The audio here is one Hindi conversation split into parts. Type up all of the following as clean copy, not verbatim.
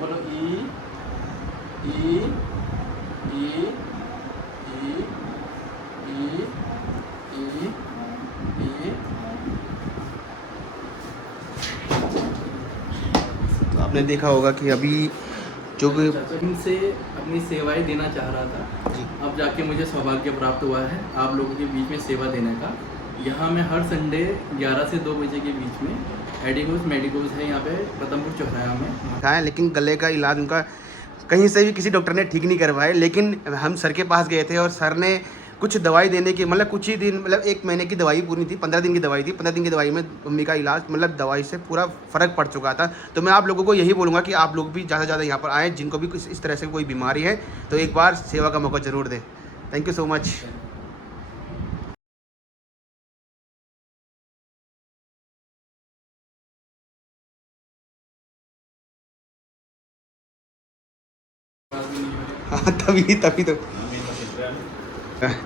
बोलो ई ई ई ई ई ई ई। तो आपने देखा होगा कि अभी जो भी इनसे अपनी सेवाएं देना चाह रहा था जी अब जाके मुझे सौभाग्य प्राप्त हुआ है आप लोगों के बीच में सेवा देने का। यहाँ मैं हर संडे 11 से 2 बजे के बीच में एडिकोस मेडिकोस है यहाँ पे प्रथमपुर चौराहा में है, लेकिन गले का इलाज उनका कहीं से भी किसी डॉक्टर ने ठीक नहीं करवाया। लेकिन हम सर के पास गए थे और सर ने कुछ दवाई देने की मतलब कुछ ही दिन मतलब 1 महीने की दवाई पूरी थी, 15 दिन की दवाई थी। 15 दिन की दवाई में मम्मी का इलाज मतलब दवाई से पूरा फ़र्क पड़ चुका था। तो मैं आप लोगों को यही बोलूँगा कि आप लोग भी ज़्यादा से ज़्यादा यहाँ पर आएँ जिनको भी इस तरह से कोई बीमारी है, तो एक बार सेवा का मौका ज़रूर दें। Thank you so much. हाँ तभी तो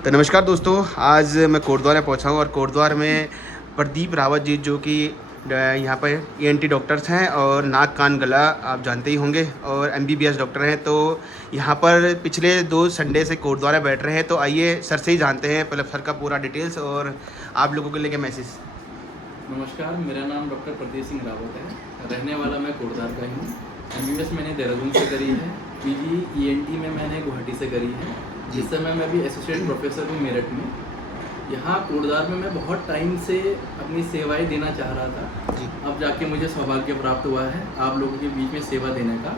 नमस्कार दोस्तों, आज मैं कोटद्वार पहुंचा हूं और कोटद्वार में प्रदीप रावत जी जो कि यहाँ पर ENT डॉक्टर्स हैं और नाक कान गला आप जानते ही होंगे और MBBS डॉक्टर हैं। तो यहाँ पर पिछले 2 संडे से कोटद्वार बैठ रहे हैं। तो आइए सर से ही जानते हैं पहले सर का पूरा डिटेल्स और आप लोगों के लिए क्या मैसेज। नमस्कार, मेरा नाम डॉक्टर प्रदीप सिंह रावत है, रहने वाला मैं कोटद्वार का ही हूँ। MBBS मैंने देहरादून से करी है, PG ENT में मैंने गुवाहाटी से करी है। जिस समय मैं भी एसोसिएट प्रोफेसर हूँ मेरठ में। यहाँ कोटद्वार में मैं बहुत टाइम से अपनी सेवाएं देना चाह रहा था जी अब जाके मुझे सौभाग्य प्राप्त हुआ है आप लोगों के बीच में सेवा देने का।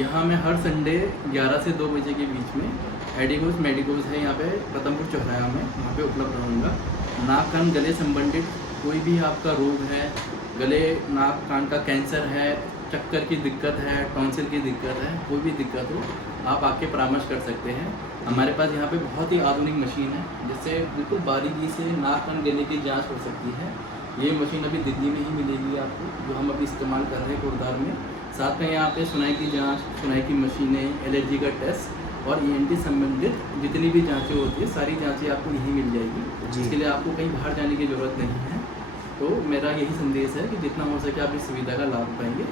यहाँ मैं हर संडे 11 से 2 बजे के बीच में एडिकोस मेडिकोस है यहाँ पे प्रथमपुर चौराहा में, वहाँ पे उपलब्ध रहूँगा। नाक कान गले संबंधित कोई भी आपका रोग है, गले नाक कान का कैंसर है, चक्कर की दिक्कत है, टॉन्सिल की दिक्कत है, कोई भी दिक्कत हो आप आके परामर्श कर सकते हैं। हमारे पास यहाँ पे बहुत ही आधुनिक मशीन है जिससे बिल्कुल बारीकी से नाक कान गले की जांच हो सकती है। ये मशीन अभी दिल्ली में ही मिलेगी आपको, जो हम अभी इस्तेमाल कर रहे हैं कोटद्वार में। साथ में यहाँ पे सुनाई की जांच, सुनाई की मशीनें, एलर्जी का टेस्ट और ENT संबंधित जितनी भी जांचें होती है सारी जांचें आपको यहीं मिल जाएगी। इसके लिए आपको कहीं बाहर जाने की ज़रूरत नहीं है। तो मेरा यही संदेश है कि जितना हो सके आप इस सुविधा का लाभ उठाएंगे।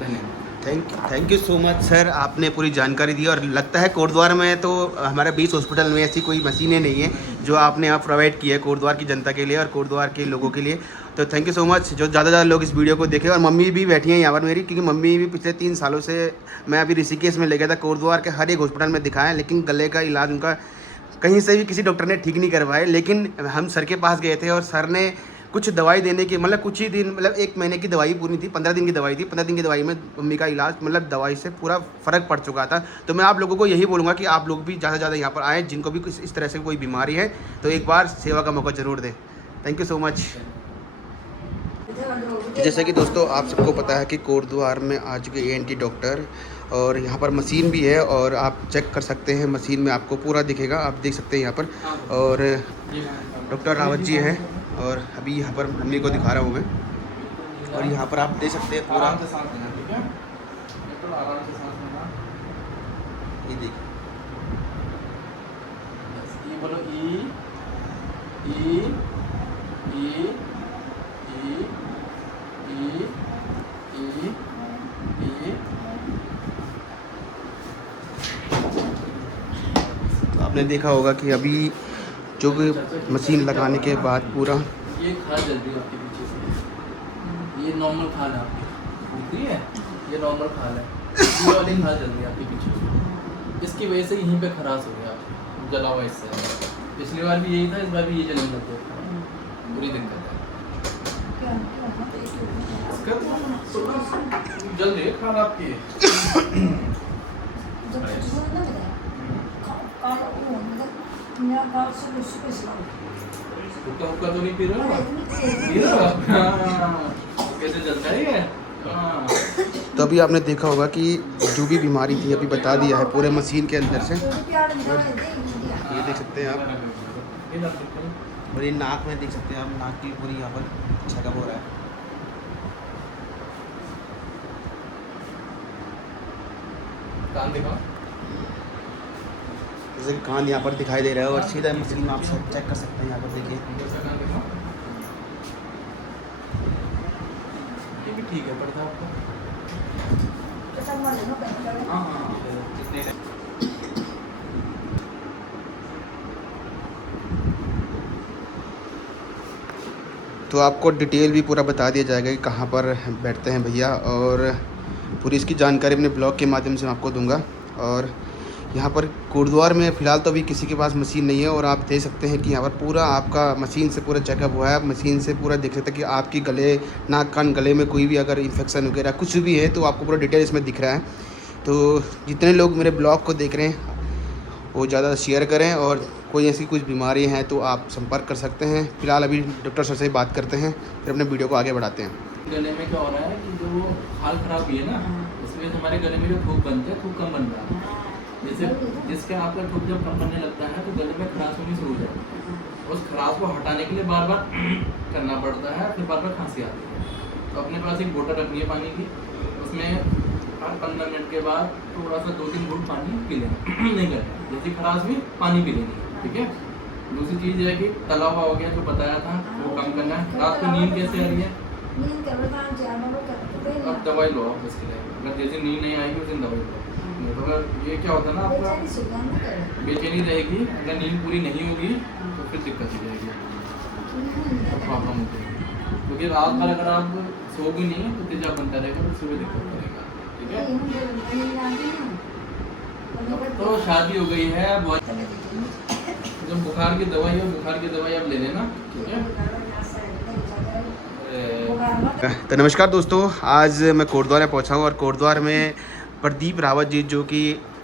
धन्यवाद। Thank you so much sir, आपने पूरी जानकारी दी। और लगता है कोटद्वार में तो हमारे 20 हॉस्पिटल में ऐसी कोई मशीनें नहीं है जो आपने यहाँ प्रोवाइड की है कोटद्वार की जनता के लिए और कोटद्वार के लोगों के लिए। तो थैंक यू सो मच। जो ज़्यादा से ज़्यादा लोग इस वीडियो को देखें। और मम्मी भी बैठी हैं यहाँ पर मेरी, क्योंकि मम्मी भी पिछले 3 सालों से मैं अभी ऋषिकेश में ले गया था, कोटद्वार के हर एक हॉस्पिटल में दिखाया, लेकिन गले का इलाज उनका कहीं से भी किसी डॉक्टर ने ठीक नहीं करवाया। लेकिन हम सर के पास गए थे और सर ने कुछ दवाई देने की मतलब कुछ ही दिन मतलब 1 महीने की दवाई पूरी थी, 15 दिन की दवाई थी। 15 दिन की दवाई में मम्मी का इलाज मतलब दवाई से पूरा फ़र्क पड़ चुका था। तो मैं आप लोगों को यही बोलूँगा कि आप लोग भी ज़्यादा से ज़्यादा यहाँ पर आएँ जिनको भी इस तरह से कोई बीमारी है, तो एक बार सेवा का मौका ज़रूर दें। Thank you so much. जैसे कि दोस्तों आप सबको पता है कि कोटद्वार में आ चुके ENT डॉक्टर और यहाँ पर मशीन भी है और आप चेक कर सकते हैं। मशीन में आपको पूरा दिखेगा, आप देख सकते हैं यहाँ पर। और डॉक्टर रावत जी हैं और अभी यहाँ पर मम्मी को दिखा रहा हूँ मैं। और यहाँ पर आप देख सकते हैं पूरा, आराम से सांस लेना, ठीक है? बिल्कुल आराम से सांस लेना। ये देखिए। ये बोलो ई ई ई ई ई ई ई। तो आपने देखा होगा कि अभी जो भी मशीन लगाने के बाद पूरा ये खाल जल रही है आपके पीछे से, ये नॉर्मल खाल है आपकी, दिख रही है? ये नॉर्मल खाल है, ये वाली खाल जल रही है आपके पीछे से। इसकी वजह से यहीं पे खराश हो गया, जला हुआ इससे। पिछली बार भी यही था, इस बार भी ये जलने लग गया, पूरी दिक्कत है। इसका तो जल रही है खाल आपकी। हुक्का हुक्का तो नहीं पी रहे हो? पी रहे हो? हाँ, कैसे चलता है ये? हाँ। तो अभी आपने देखा होगा कि जो भी बीमारी थी अभी बता दिया है पूरे मशीन के अंदर से। ये देख सकते हैं आप, और ये नाक में देख सकते हैं आप, नाक की पूरी यहाँ पर छकअप हो रहा है। कान दिखाओ। जैसे कि कान यहाँ पर दिखाई दे रहा है और सीधा मशीन में आप सब चेक कर सकते हैं। यहाँ पर देखिए, ये भी ठीक है, पड़ता है आपको। हाँ हाँ कितने तो आपको डिटेल भी पूरा बता दिया जाएगा कि कहाँ पर बैठते हैं भैया, और पूरी इसकी जानकारी अपने ब्लॉग के माध्यम से मैं आपको दूंगा। और यहाँ पर कोटद्वार में फ़िलहाल तो अभी किसी के पास मशीन नहीं है, और आप देख सकते हैं कि यहाँ पर पूरा आपका मशीन से पूरा चेकअप हुआ है। आप मशीन से पूरा देख सकते हैं कि आपकी गले, नाक, कान, गले में कोई भी अगर इन्फेक्शन वगैरह कुछ भी है तो आपको पूरा डिटेल इसमें दिख रहा है। तो जितने लोग मेरे ब्लॉग को देख रहे हैं वो ज़्यादा शेयर करें, और कोई ऐसी कुछ बीमारी हैं तो आप संपर्क कर सकते हैं। फ़िलहाल अभी डॉक्टर सर से बात करते हैं, फिर अपने वीडियो को आगे बढ़ाते हैं। गले में क्या हो रहा है कि जो वो हाल खराब हुई है ना, इसमें हमारे गले में जो थूक बनते हैं, थूक कम बन रहा है। जैसे जिसके आपका थूक जब कम बनने लगता है तो गले में खराश होनी शुरू हो जाती है। उस खराश को हटाने के लिए बार बार करना पड़ता है, फिर बार बार खांसी आती है। तो अपने पास एक बोतल रखनी है पानी की, उसमें हर 15 मिनट के बाद थोड़ा सा 2-3 घूंट पानी पी लेना नहीं करना। जैसे खराश भी पानी पी लेनी, ठीक है। दूसरी चीज़ है कि तला हुआ हो गया जो बताया था वो कम करना है। रात को नींद कैसे आ रही है? अब दवाई लो आप इसके लिए। अगर जैसे नींद नहीं आएगी उस दिन दवाई लो। नहीं तो अगर ये क्या होता है ना, आपका बेचैनी रहेगी। अगर नींद पूरी नहीं होगी तो फिर दिक्कत हो जाएगी, प्रॉब्लम होती है। क्योंकि रात भर अगर आप सोओगे नहीं तो तेजाब बनता रहेगा, तो सुबह दिक्कत करेगा, ठीक है। तो शादी हो गई है, बहुत जब बुखार की दवाई हो, बुखार की दवाई आप ले लेना, ठीक है। तो नमस्कार दोस्तों, आज मैं कोटद्वार में पहुंचा हूं, और कोटद्वार में प्रदीप रावत जी जो कि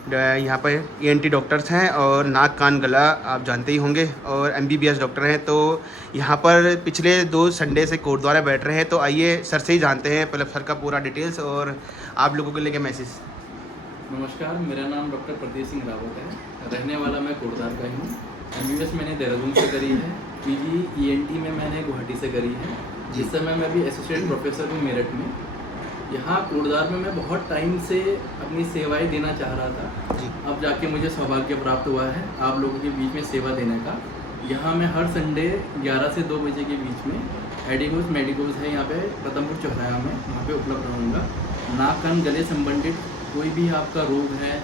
यहाँ पर ENT डॉक्टर्स हैं, और नाक, कान, गला आप जानते ही होंगे, और MBBS डॉक्टर हैं। तो यहाँ पर पिछले 2 संडे से कोटद्वार में बैठ रहे हैं। तो आइए सर से ही जानते हैं पहले सर का पूरा डिटेल्स और आप लोगों के लिए क्या मैसेज। नमस्कार, मेरा नाम डॉक्टर प्रदीप सिंह रावत है, रहने वाला मैं कोटद्वार का ही हूँ। MBBS मैंने देहरादून से करी है, PG ENT में मैंने गुवाहाटी से करी है। जिस समय मैं भी एसोसिएट प्रोफेसर हूँ मेरठ में। यहाँ कोटद्वार में मैं बहुत टाइम से अपनी सेवाएं देना चाह रहा था, अब जाके मुझे सौभाग्य प्राप्त हुआ है आप लोगों के बीच में सेवा देने का। यहाँ मैं हर संडे 11 से 2 बजे के बीच में एडिगोस मेडिकोस है यहाँ पे प्रथमपुर चौराहा में, वहाँ पे उपलब्ध रहूँगा। नाक, कान, गले संबंधित कोई भी आपका रोग है,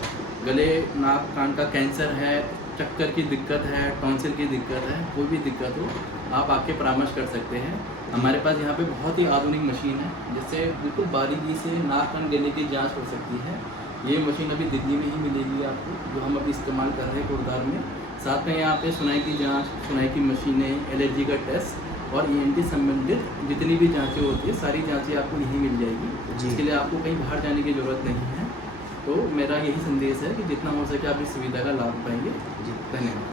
गले, नाक, कान का कैंसर है, चक्कर की दिक्कत है, टॉन्सिल की दिक्कत है, कोई भी दिक्कत हो आप आके परामर्श कर सकते हैं। हमारे पास यहाँ पे बहुत ही आधुनिक मशीन है जिससे बिल्कुल बारीकी से नाक, कान, गले की जांच हो सकती है। ये मशीन अभी दिल्ली में ही मिलेगी आपको, जो हम अभी इस्तेमाल कर रहे हैं कोटद्वार में। साथ में यहाँ पे सुनाई की जांच, सुनाई की मशीनें, एलर्जी का टेस्ट और ENT संबंधित जितनी भी जांचें होती है सारी जांचें आपको यहीं मिल जाएगी। इसके लिए आपको कहीं बाहर जाने की ज़रूरत नहीं है। तो मेरा यही संदेश है कि जितना हो सके आप इस सुविधा का लाभ पाएंगे। धन्यवाद।